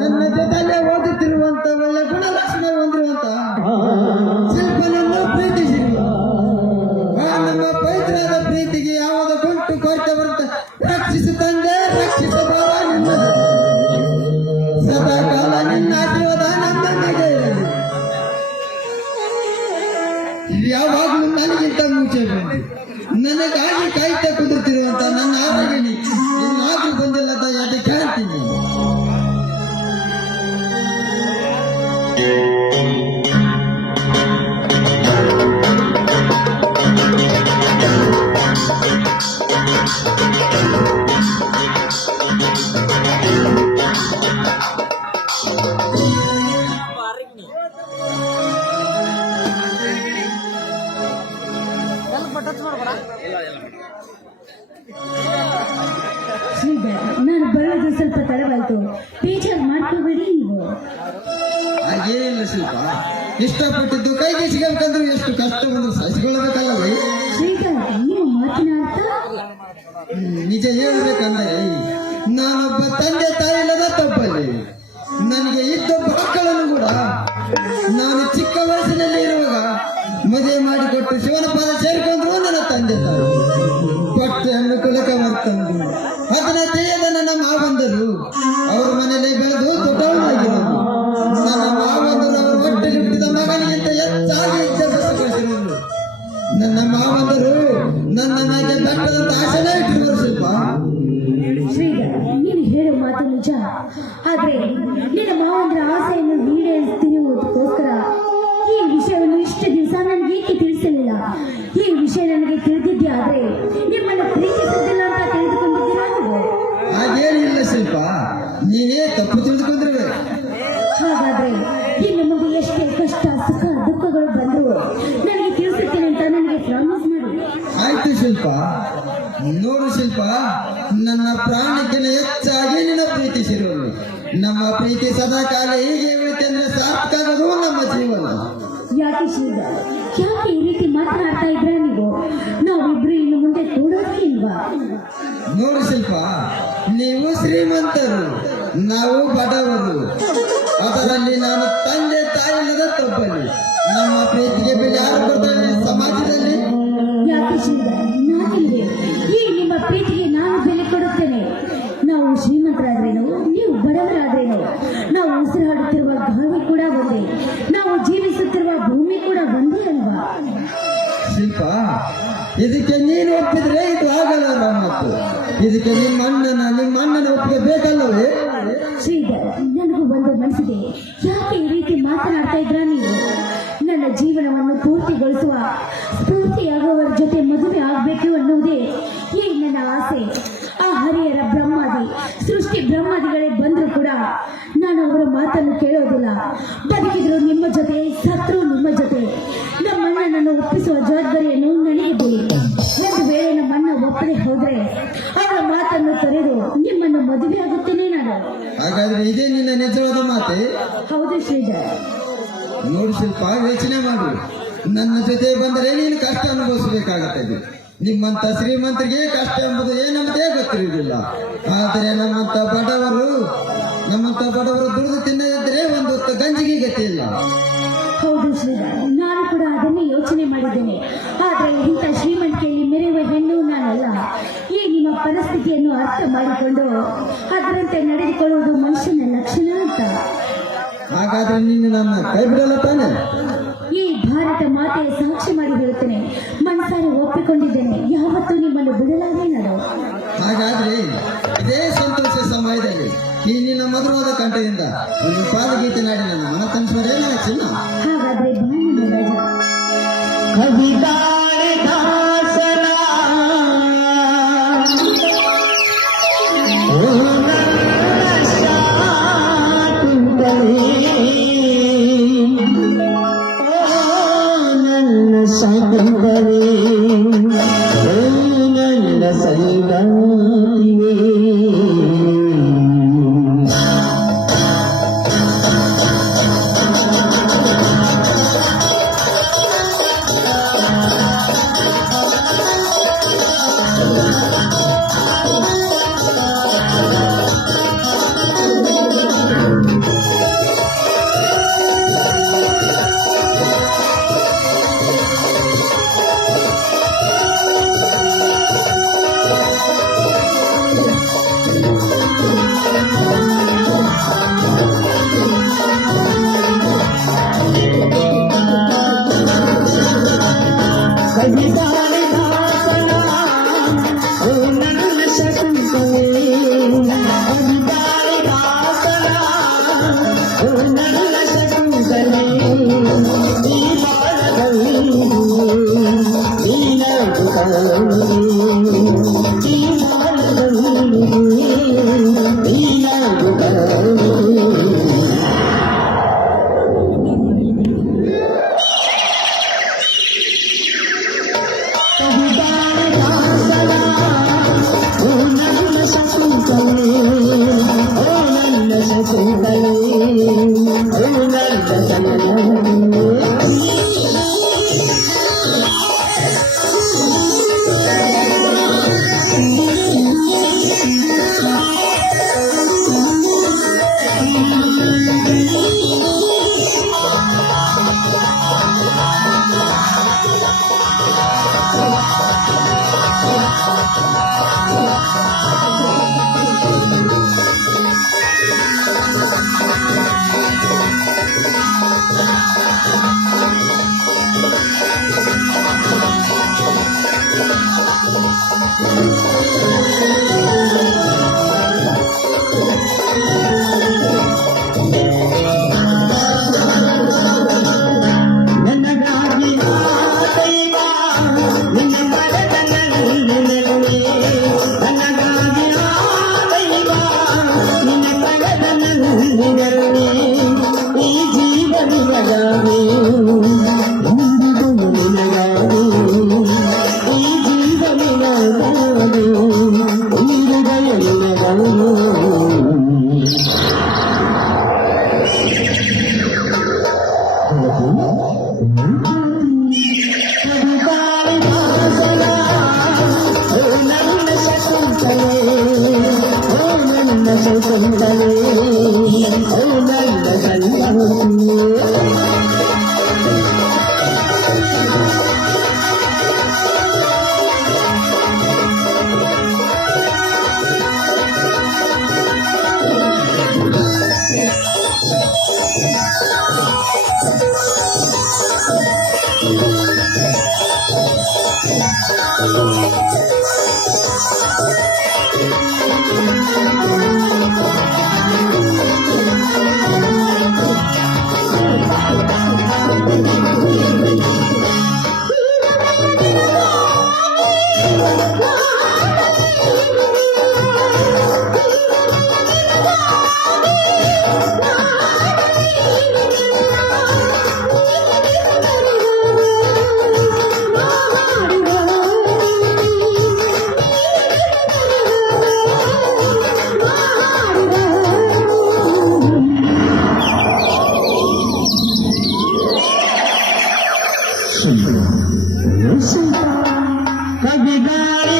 ನನ್ನ ಜೊತೆಲೆ ಓದುತ್ತಿರುವಂತ ಒಳ್ಳೆ ಗುಣಲಕ್ಷಣ ಹೊಂದಿರುವಂತ ಶಿಲ್ಪನನ್ನು ಪ್ರೀತಿಸಿರುವ ನಮ್ಮ ಪವಿತ್ರವಾದ ಪ್ರೀತಿಗೆ ಯಾವಾಗ ಗುಂಟು ಕೊರತೆ ಬರುತ್ತೆ ರಕ್ಷಿಸು ತಂದೆ ರಕ್ಷಿಸಬಾರ ನಿನ್ನದು ಸದಾ ಕಾಲ ನಿನ್ನ ಆಶೀರ್ವಾದ ನನ್ನೊಂದಿಗೆ ಇರಲಿ. ಯಾವಾಗಲೂ ನನಗಿಂತ ಮುಂಚೆ ಬಂದು ನನಗಾಗಿ ಕಾಯ್ತಾ ಕುದುರ್ತಿರುವಂತ ನನ್ನ ಆರೋಗ್ಯನಿ ಇನ್ನಾದ್ರೂ ಬಂದಿಲ್ಲದ ಯಾಕೆ ಕೇಳ್ತೀನಿ. ಶ್ರೀಧರ್, ನಾನು ಬರೋದು ಸ್ವಲ್ಪ ತಡವಾಯ್ತು, ಬೇಜಾರು ಮಾಡ್ಕೋಬೇಡಿ ನೀವು. ಹಾಗೇನಿಲ್ಲ ಶಿಲ್ಪ, ಇಷ್ಟಪಟ್ಟಿದ್ದು ಕೈಗೆ ಸಿಗಬೇಕಂದ್ರೆ ಎಷ್ಟು ಕಷ್ಟ ಬಂದ್ರು ಸಹಿಸಿಕೊಳ್ಳಬೇಕಲ್ಲವೇ. ಶ್ರೀಧರ್, ನೀವು ಮಾತಿನ ಅರ್ಥ? ನಿಜ ಹೇಳ್ಬೇಕಂದ್ರೆ ನಾನೊಬ್ಬ ತಂದೆ ತಾಯಿಲ್ಲದ ತಪ್ಪಲ್ಲಿ ನನಗೆ ಇದ್ದೊಬ್ಬ ಮಕ್ಕಳನ್ನು ಕೂಡ ನಾನು ಚಿಕ್ಕ ವಯಸ್ಸಿನಲ್ಲಿ ಇರುವಾಗ ಮದುವೆ ಮಾಡಿಕೊಟ್ಟು ಶಿವನ ಪಾದ ಸೇರಿಕೊಂಡ್ರು ನನ್ನ ತಂದೆ ತಾಯಿ ಹೊಟ್ಟೆಯನ್ನು ಕುಲಕ ಬರ್ತಂದು ಅದನ್ನ ತಿಳಿಯದ ನನ್ನ ಮಾವಂದರು ಅವ್ರ ಮನೆಯಲ್ಲೇ ಬೆಳೆದು ದೊಡ್ಡವನಾಗಿರೋದು. ನನ್ನ ಮಾವಂದರು ಅವರ ಹೊಟ್ಟೆಗೆ ಹುಟ್ಟಿದ ಮಗನಿಗಿಂತ ಹೆಚ್ಚಾಗಿ ಇಚ್ಛಿಸಿದರು. ನನ್ನ ಮಾವಂದರು ನನ್ನ ಮೇಲೆ ಬೆಟ್ಟದಂತ ಆಸೆನೇ ಇಟ್ಟಿರುವರು. ಶಿಲ್ಪ, ಶ್ರೀಧರ್, ನೀನು ಹೇಳೋ ಮಾತು ನಿಜ. ಆದ್ರೆ ನಿನ್ನ ಮಾವಂದ್ರ ಆಸೆಯನ್ನು ಈಡೇರಿಸುತ್ತಿರುವುದಕ್ಕೋಸ್ಕರ ಈ ವಿಷಯವನ್ನು ಇಷ್ಟು ದಿವಸ ನನಗೆ ಏಕೆ ತಿಳಿಸಲಿಲ್ಲ? ಈ ವಿಷಯ ನನಗೆ ತಿಳಿದಿದ್ದೆ ಆದ್ರೆ ನಿಮ್ಮನ್ನು ಪ್ರೀತಿಸುತ್ತಿಲ್ಲ ಅಂತ ತಿಳಿದುಕೊಂಡಿದ್ದೀರಾ ನೀವು? ಹಾಗೇನಿಲ್ಲ ಶಿಲ್ಪ, ನೀನೇ ತಪ್ಪು ತಿಳಿದುಕೊಂಡಿರುವೆ. ಹಾಗಾದ್ರೆ ಇನ್ನು ಮುಂದೆ ಎಷ್ಟೇ ಕಷ್ಟ ಸುಖ ದುಃಖಗಳು ಬಂದ್ರು ನನಗೆ ತಿಳಿಸುತ್ತೇನೆ ಅಂತ ನನಗೆ ಪ್ರಾಮಿಸ್ ಮಾಡಿ. ಆಯ್ತು ಶಿಲ್ಪ. ನೋಡು ಶಿಲ್ಪ, ನನ್ನ ಪ್ರಾಣಕ್ಕಿಂತ ಹೆಚ್ಚಾಗಿ ನಿನ್ನ ಪ್ರೀತಿಸಿರುವುದು. ನಮ್ಮ ಪ್ರೀತಿ ಸದಾ ಕಾಲ ಹೀಗೆ ಉಳಿತೆಂದ್ರೆ ಸಾರ್ಥಕದು ನಮ್ಮ ಜೀವನ. ಯಾಕೆ ಶ್ರೀಧರ್, ಯಾಕೆ ಈ ರೀತಿ ಮಾತನಾಡ್ತಾ ಇದ್ರ ನೀವು? ನಾವಿಬ್ರು ಇನ್ನು ಮುಂದೆ ಕೂಡೋದೇ ಇಲ್ವಾ? ನೋಡು ಶಿಲ್ಪ, ನೀವು ಶ್ರೀಮಂತರು, ನಾವು ಬಡವರು. ಅದರಲ್ಲಿ ನಾನು ತಂದೆ ತಾಯಿಲ್ಲದ ತಪ್ಪಲ್ಲಿ ನಮ್ಮ ಪ್ರೀತಿಗೆ ಬೆಲೆ ಯಾರು ಕೊಡ್ತಾರೆ ಸಮಾಜದಲ್ಲಿ? ಯಾಕೆ ಶ್ರೀಧರ್, ನಾನಿಲ್ವೇ? ಈ ನಿಮ್ಮ ಪ್ರೀತಿಗೆ ನಾನು ಬೆಲೆ ಕೊಡುತ್ತೇನೆ. ನಾವು ಶ್ರೀಮಂತರಾದ್ರೇನು, ನೀವು ಬಡವರಾದ್ರೇನು, ನಾವು ಉಸಿರಾಡುತ್ತಿರುವ ಗಾಳಿ ಕೂಡ ಒಂದೇ, ನಾವು ಜೀವಿಸುತ್ತಿರುವ ಭೂಮಿ ಕೂಡ ಒಂದೇ ಅಲ್ವಾ? ಶಿಲ್ಪ, ಇದಕ್ಕೆ ನೀನು ಒಪ್ಪಿದ್ರೆ ಇದು ಆಗಲ್ಲ. ಮತ್ತು ಇದಕ್ಕೆ ನಿಮ್ಮ ಅಣ್ಣನ ಒಪ್ಪಿಗೆ ಬೇಕಲ್ಲವೇ? ಶ್ರೀಧರ್, ನನಗೂ ಒಂದು ಮನಸ್ಸಿದೆ. ಯಾಕೆ ಈ ರೀತಿ ಮಾತನಾಡ್ತಾ ಇದ್ರ ನೀವು? ನನ್ನ ಜೀವನವನ್ನು ಪೂರ್ತಿಗೊಳಿಸುವ ಸ್ಫೂರ್ತಿಯಾಗುವವರ ಜೊತೆ ಮದುವೆ ಆಗಬೇಕು ಅನ್ನುವುದೇ ಈ ನನ್ನ ಆಸೆ. ಆ ಹರಿಹರ ಬ್ರಹ್ಮಾದಿ ಸೃಷ್ಟಿ ಬ್ರಹ್ಮಾದಿಗಳೇ ಬಂದರೂ ಕೂಡ ನಾನು ಅವರ ಮಾತನ್ನು ಕೇಳೋದಿಲ್ಲ. ಬದುಕಿದ್ರು ನಿಮ್ಮ ಜೊತೆ, ಸತ್ರು ನಿಮ್ಮ ಜೊತೆ. ನಮ್ಮಣ್ಣನನ್ನು ಒಪ್ಪಿಸುವ ಜವಾಬ್ದಾರಿಯನ್ನು ನನಗೆ ಬಿಡಿ. ಒಂದು ವೇಳೆ ನಮ್ಮಣ್ಣ ಒಪ್ಪದೆ ಹೋದ್ರೆ ಅವರ ಮಾತನ್ನು ತೊರೆದು ನಿಮ್ಮನ್ನು ಮದುವೆ ಆಗುತ್ತೇನೆ ನಾನು. ಹಾಗಾದ್ರೆ ಇದೇ ನಿನ್ನ ನಿಜವಾದ ಮಾತೆ? ಹೌದು ಶ್ರೀಧರ್. ನೋಡು ಶಿಲ್ಪ, ಯೋಚನೆ ಮಾಡು. ನನ್ನ ಜೊತೆ ಬಂದರೆ ನೀನು ಕಷ್ಟ ಅನುಭವಿಸಬೇಕಾಗುತ್ತದೆ. ನಿಮ್ಮಂತ ಶ್ರೀಮಂತರಿಗೆ ಕಷ್ಟ ಎಂಬುದು ಏನಂಬುದೇ ಗೊತ್ತಿರುವುದಿಲ್ಲ. ಆದರೆ ನಮ್ಮಂತ ಬಡವರು ದುಡಿದು ತಿನ್ನದಿದ್ದರೆ ಒಂದು ಹೊತ್ತು ಗಂಜಿಗೆ ಗತಿ ಇಲ್ಲ. ಹೌದು ಶ್ರೀಧರ್, ನಾನು ಕೂಡ ಅದನ್ನೇ ಯೋಚನೆ ಮಾಡಿದ್ದೇನೆ. ಆದ್ರೆ ಇಂಥ ಶ್ರೀಮಂತಿಕೆಯಲ್ಲಿ ಮೆರೆಯುವ ಹೆಣ್ಣು ನಾನಲ್ಲ. ಈ ನಿಮ್ಮ ಪರಿಸ್ಥಿತಿಯನ್ನು ಅರ್ಥ ಮಾಡಿಕೊಂಡು ಅದರಂತೆ ನಡೆದುಕೊಳ್ಳುವುದು ಮನುಷ್ಯನ ಲಕ್ಷಣ ಅಂತ. ಹಾಗಾದ್ರೆ ನೀನು ನನ್ನ ಕೈ ಬಿಡಲ್ಲ ತಾನೆ? ಈ ಭಾರತ ಮಾತೆಯ ಸಾಕ್ಷಿ ಮಾಡಿ ಹೇಳುತ್ತೇನೆ, ಮನಸಾರೆ ಒಪ್ಪಿಕೊಂಡಿದ್ದೇನೆ. ಯಾವತ್ತೂ ನಿಮ್ಮನ್ನು ಬಿಡಲಾರೆ ನಾನು. ಹಾಗಾದ್ರೆ ಇದೇ ಸಂತೋಷ ಸಮಯದಲ್ಲಿ ಈ ನಿನ್ನ ಮಧುರವಾದ ಕಂಠದಿಂದ ಒಂದು ಪಾದಗೀತೆ ನಾಡಿ ನನ್ನ ಮನ ತನಿಸುವುದೇ ನನ್ನ ಚಿನ್ನ. ಹಾಗಾದ್ರೆ ಬಾಯಿ ರಾಜ. ಕವಿತಾಳಿದಾಸನ ನನ್ನ ಸಂಗವೇ, ನನ್ನ ಸಂಗವೇ. ಸುಖಲೇ ನನಗಾಗಿ ಆದೈವ ನಿನ್ನ ಕರೆದನಲ್ಲಿ ನನಗಾಗಿ ಆದೈವ ನಿನ್ನ ಕರೆದನಲ್ಲಿ ಈ ಜೀವನಗಾಗಿ ನಿನಗಾಗಿ ಈ ಜೀವನಗಾಗಿ ಕವಿಗಾಳಿ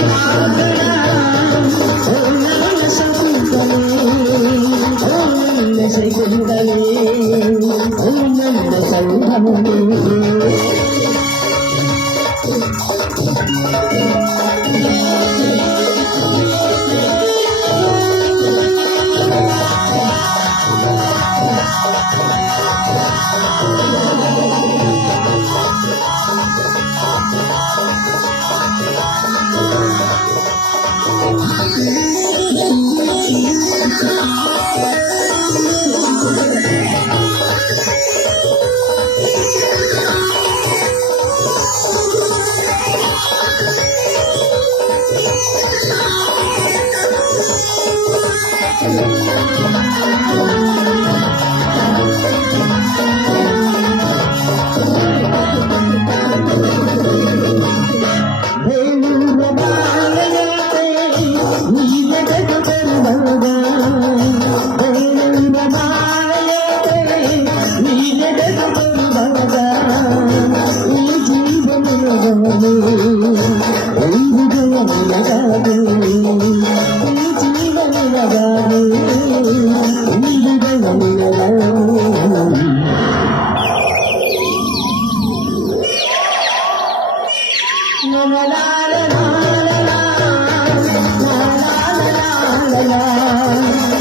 la la la la la la la